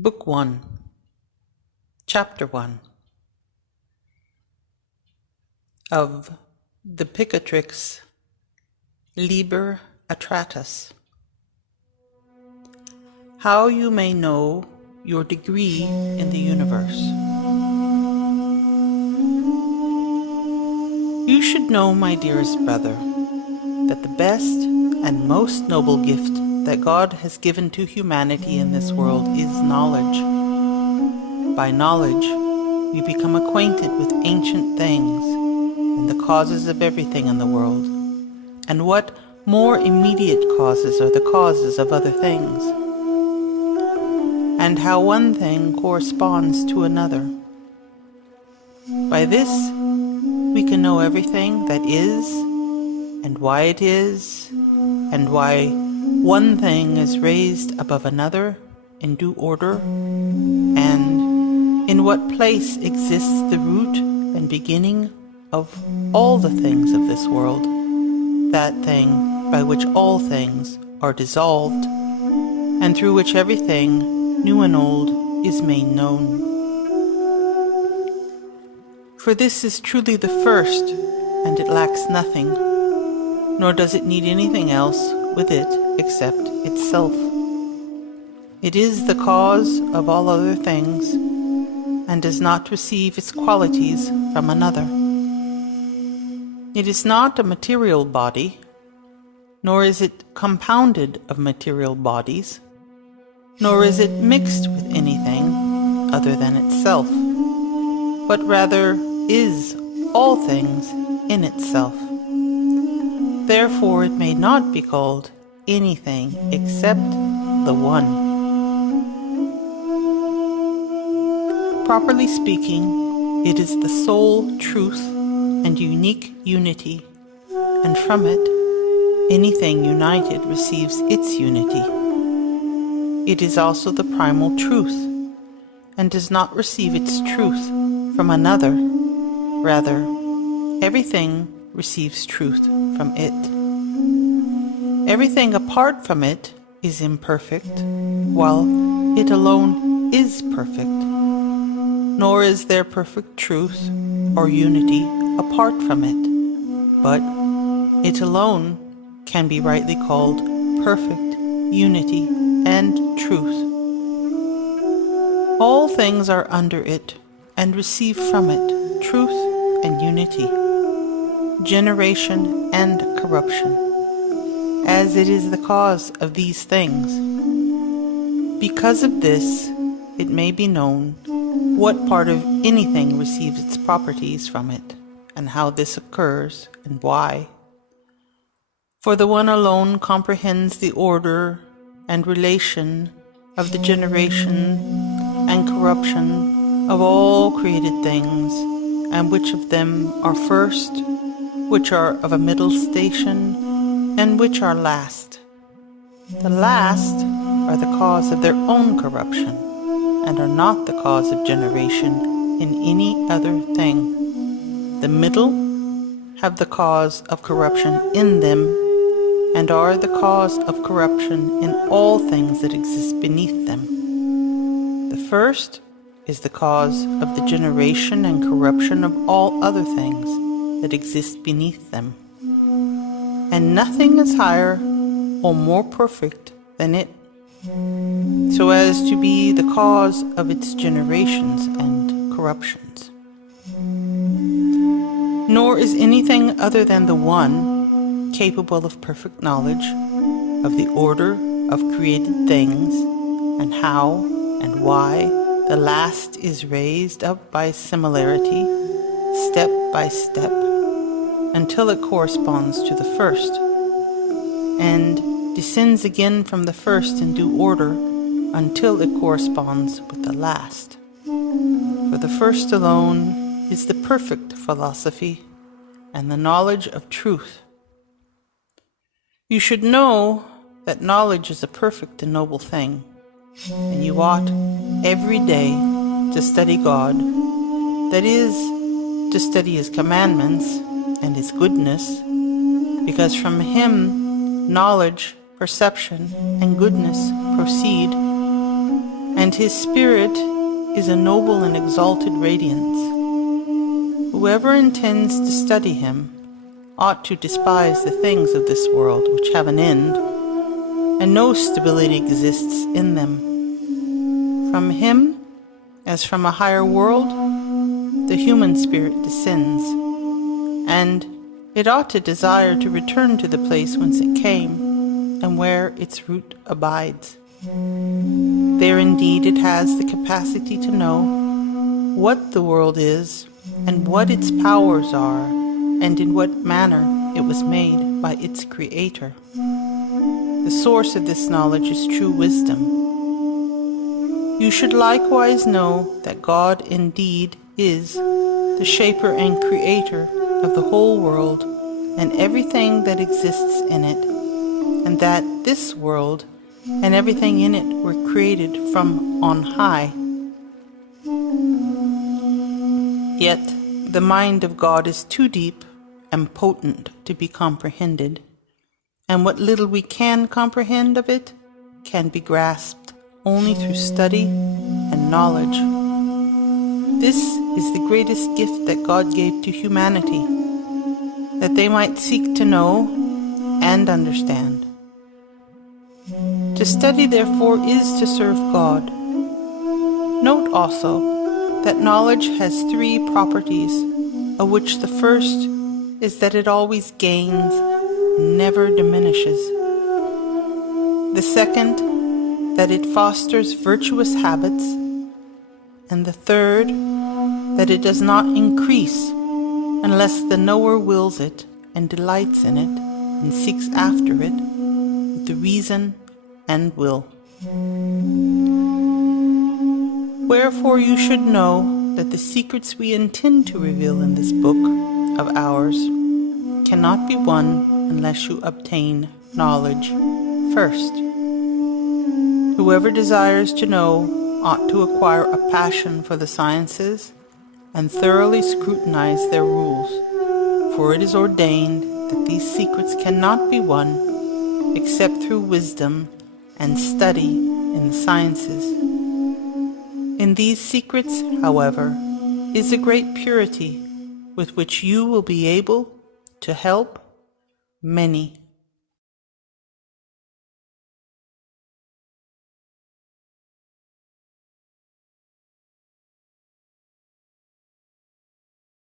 Book 1, Chapter 1 of the Picatrix, Liber Atratus. How you may know your degree in the universe. You should know, my dearest brother, that the best and most noble gift that God has given to humanity in this world is knowledge. By knowledge, we become acquainted with ancient things and the causes of everything in the world, and what more immediate causes are the causes of other things, and how one thing corresponds to another. By this, we can know everything that is, and why it is, and why one thing is raised above another in due order, and in what place exists the root and beginning of all the things of this world, that thing by which all things are dissolved, and through which everything, new and old, is made known. For this is truly the first, and it lacks nothing, nor does it need anything else with it except itself. It is the cause of all other things, and does not receive its qualities from another. It is not a material body, nor is it compounded of material bodies, nor is it mixed with anything other than itself, but rather is all things in itself. Therefore it may not be called anything except the One. Properly speaking, it is the sole truth and unique unity, and from it, anything united receives its unity. It is also the primal truth, and does not receive its truth from another. Rather, everything receives truth from it. Everything apart from it is imperfect, while it alone is perfect. Nor is there perfect truth or unity apart from it, but it alone can be rightly called perfect unity and truth. All things are under it and receive from it truth and unity, generation and corruption, as it is the cause of these things. Because of this, it may be known what part of anything receives its properties from it, and how this occurs, and why. For the One alone comprehends the order and relation of the generation and corruption of all created things, and which of them are first, which are of a middle station, and which are last. The last are the cause of their own corruption, and are not the cause of generation in any other thing. The middle have the cause of corruption in them, and are the cause of corruption in all things that exist beneath them. The first is the cause of the generation and corruption of all other things that exist beneath them. And nothing is higher or more perfect than it, so as to be the cause of its generations and corruptions. Nor is anything other than the One capable of perfect knowledge of the order of created things, and how and why the last is raised up by similarity, step by step, until it corresponds to the first, and descends again from the first in due order until it corresponds with the last. For the first alone is the perfect philosophy and the knowledge of truth. You should know that knowledge is a perfect and noble thing, and you ought every day to study God, that is, to study His commandments and His goodness, because from Him knowledge, perception, and goodness proceed, and his spirit is a noble and exalted radiance. Whoever intends to study him ought to despise the things of this world which have an end, and no stability exists in them. From him, as from a higher world, the human spirit descends, and it ought to desire to return to the place whence it came, and where its root abides. There indeed it has the capacity to know what the world is, and what its powers are, and in what manner it was made by its Creator. The source of this knowledge is true wisdom. You should likewise know that God indeed is the shaper and creator of the whole world and everything that exists in it, and that this world and everything in it were created from on high. Yet the mind of God is too deep and potent to be comprehended, and what little we can comprehend of it can be grasped only through study and knowledge. This is the greatest gift that God gave to humanity, that they might seek to know and understand. To study, therefore, is to serve God. Note also that knowledge has three properties, of which the first is that it always gains and never diminishes. The second, that it fosters virtuous habits, and the third, that it does not increase unless the knower wills it and delights in it and seeks after it with the reason and will. Wherefore you should know that the secrets we intend to reveal in this book of ours cannot be won unless you obtain knowledge first. Whoever desires to know ought to acquire a passion for the sciences and thoroughly scrutinize their rules, for it is ordained that these secrets cannot be won except through wisdom and study in the sciences. In these secrets, however, is a great purity with which you will be able to help many.